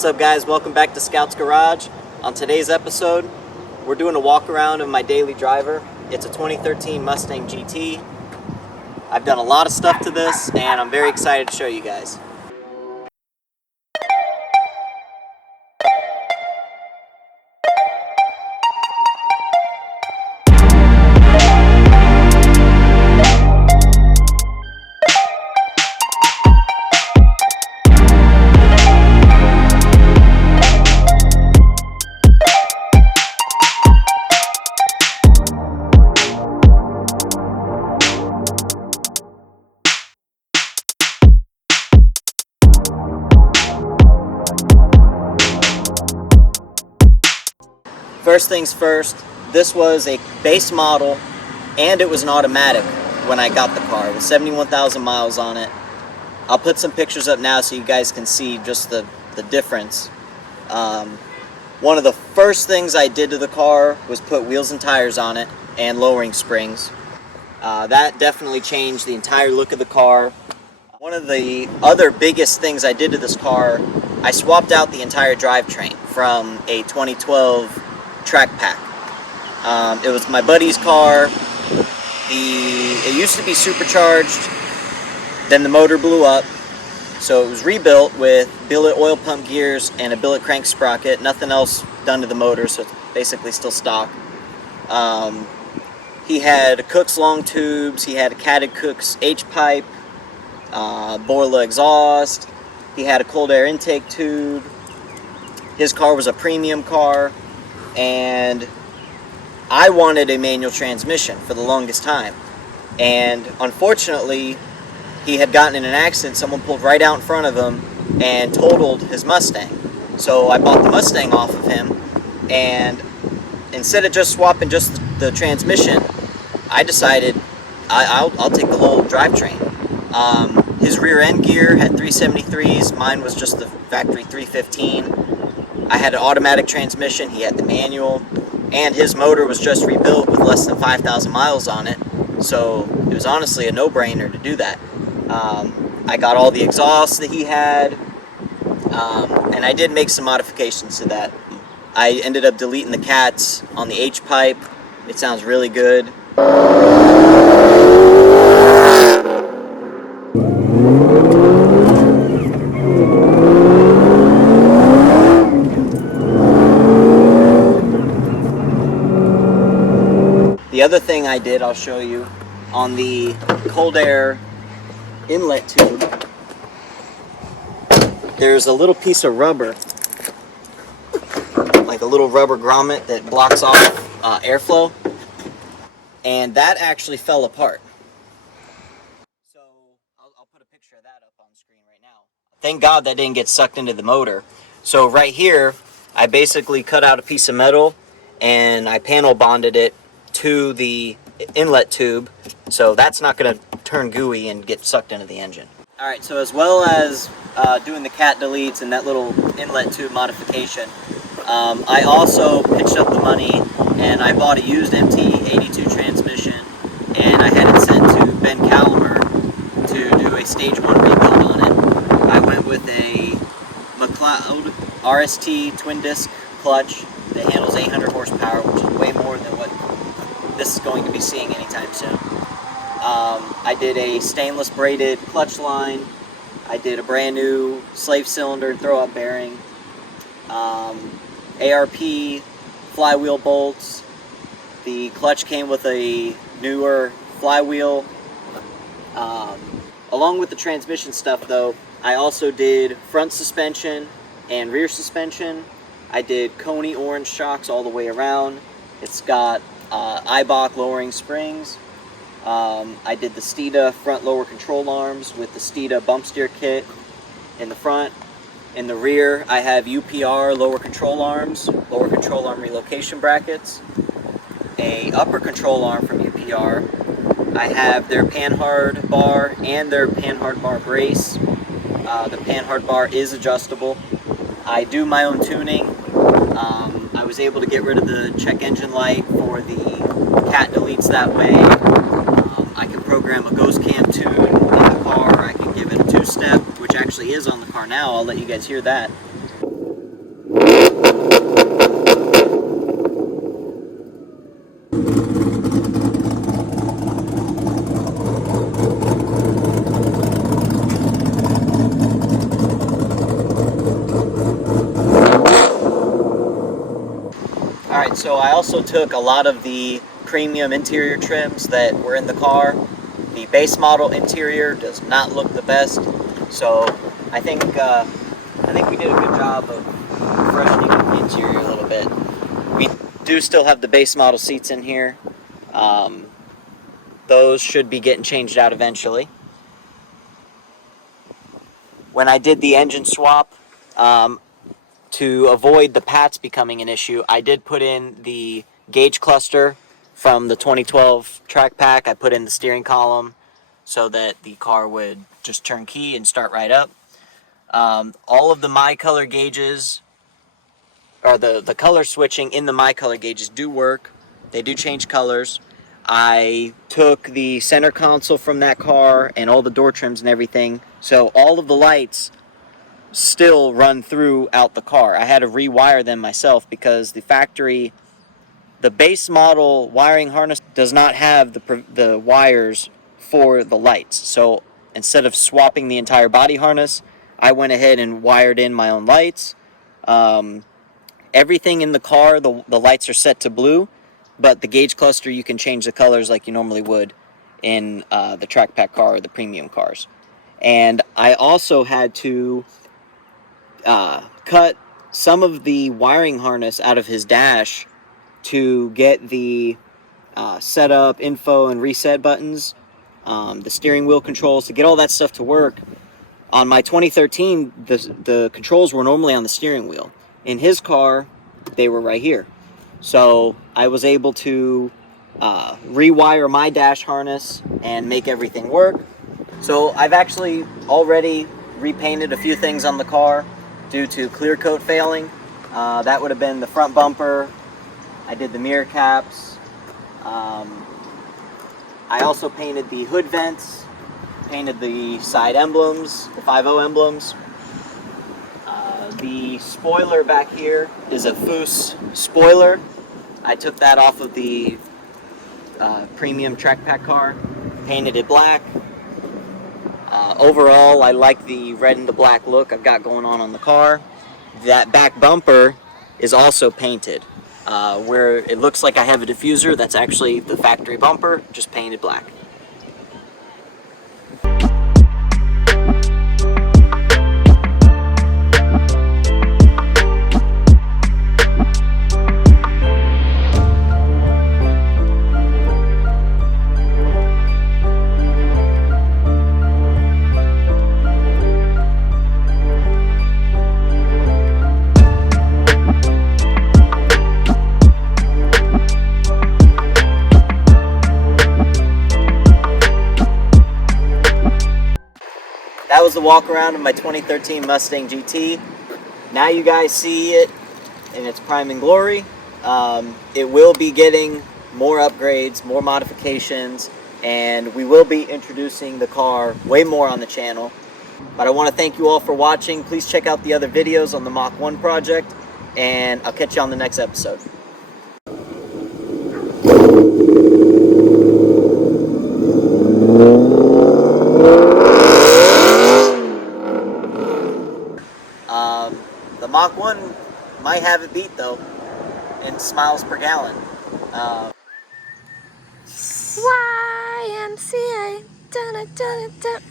What's up guys, welcome back to Scouts Garage. On today's episode, we're doing a walk around of my daily driver. It's a 2013 Mustang GT. I've done a lot of stuff to this and I'm very excited to show you guys. First things first, this was a base model and it was an automatic when I got the car with 71,000 miles on it. I'll put some pictures up now so you guys can see just the difference. One of the first things I did to the car was put wheels and tires on it and lowering springs. That definitely changed the entire look of the car. One of the other biggest things I did to this car, I swapped out the entire drivetrain from a 2012 track pack. It was my buddy's car. It used to be supercharged, then the motor blew up, so it was rebuilt with billet oil pump gears and a billet crank sprocket, nothing else done to the motor, so it's basically still stock. He had Cook's long tubes, he had a catted Cook's H-pipe, Borla exhaust, he had a cold air intake tube. His car was a premium car, and I wanted a manual transmission for the longest time, and unfortunately he had gotten in an accident. Someone pulled right out in front of him and totaled his Mustang. So I bought the Mustang off of him, and instead of just swapping just the transmission, I decided I'll take the whole drivetrain. His rear end gear had 373s, mine was just the factory 315. I had an automatic transmission, he had the manual, and his motor was just rebuilt with less than 5,000 miles on it, so it was honestly a no-brainer to do that. I got all the exhausts that he had, and I did make some modifications to that. I ended up deleting the cats on the H-pipe. It sounds really good. The other thing I did, I'll show you, on the cold air inlet tube, there's a little piece of rubber, like a little rubber grommet that blocks off airflow, and that actually fell apart. So I'll put a picture of that up on screen right now. Thank God that didn't get sucked into the motor. So right here, I basically cut out a piece of metal and I panel bonded it to the inlet tube, so that's not going to turn gooey and get sucked into the engine. Alright, so as well as doing the cat deletes and that little inlet tube modification, I also pitched up the money and I bought a used MT82 transmission, and I had it sent to Ben Calamer to do a stage 1 rebuild on it. I went with a McLeod RST twin disc clutch that handles 800 horsepower, which is way more than what this is going to be seeing anytime soon. I did a stainless braided clutch line. I did a brand new slave cylinder throw up bearing. ARP flywheel bolts. The clutch came with a newer flywheel. Along with the transmission stuff though, I also did front suspension and rear suspension. I did Coney orange shocks all the way around. It's got Eibach lowering springs. I did the Steeda front lower control arms with the Steeda bump steer kit in the front. In the rear, I have UPR lower control arms, lower control arm relocation brackets, a upper control arm from UPR. I have their Panhard bar and their Panhard bar brace. The Panhard bar is adjustable. I do my own tuning. I was able to get rid of the check engine light for the cat deletes that way. I can program a ghost cam tune in the car. I can give it a two-step, which actually is on the car now. I'll let you guys hear that. Alright, so I also took a lot of the premium interior trims that were in the car. The base model interior does not look the best, so I think we did a good job of freshening up the interior a little bit. We do still have the base model seats in here. Those should be getting changed out eventually. When I did the engine swap, to avoid the pats becoming an issue, I did put in the gauge cluster from the 2012 track pack. I put in the steering column so that the car would just turn key and start right up. All of the My Color gauges, or the color switching in the My Color gauges do work. They do change colors. I took the center console from that car and all the door trims and everything, so all of the lights still run throughout the car. I had to rewire them myself because the base model wiring harness does not have the wires for the lights. So instead of swapping the entire body harness, I went ahead and wired in my own lights. Everything in the car, the lights are set to blue, but the gauge cluster, you can change the colors like you normally would in the track pack car or the premium cars. And I also had to cut some of the wiring harness out of his dash to get the setup, info, and reset buttons, the steering wheel controls, to get all that stuff to work. On my 2013, the controls were normally on the steering wheel. In his car, they were right here. So I was able to rewire my dash harness and make everything work. So I've actually already repainted a few things on the car due to clear coat failing. That would have been the front bumper. I did the mirror caps. I also painted the hood vents, painted the side emblems, the 5.0 emblems. The spoiler back here is a Foose spoiler. I took that off of the premium track pack car, painted it black. Overall, I like the red and the black look I've got going on the car. That back bumper is also painted. Where it looks like I have a diffuser, that's actually the factory bumper, just painted black. That was the walk around of my 2013 Mustang GT. Now you guys see it in its prime and glory. It will be getting more upgrades, more modifications, and we will be introducing the car way more on the channel. But I want to thank you all for watching. Please check out the other videos on the Mach 1 project, and I'll catch you on the next episode. The Mach 1 might have it beat though in miles per gallon. YMCA. Dun, dun, dun, dun.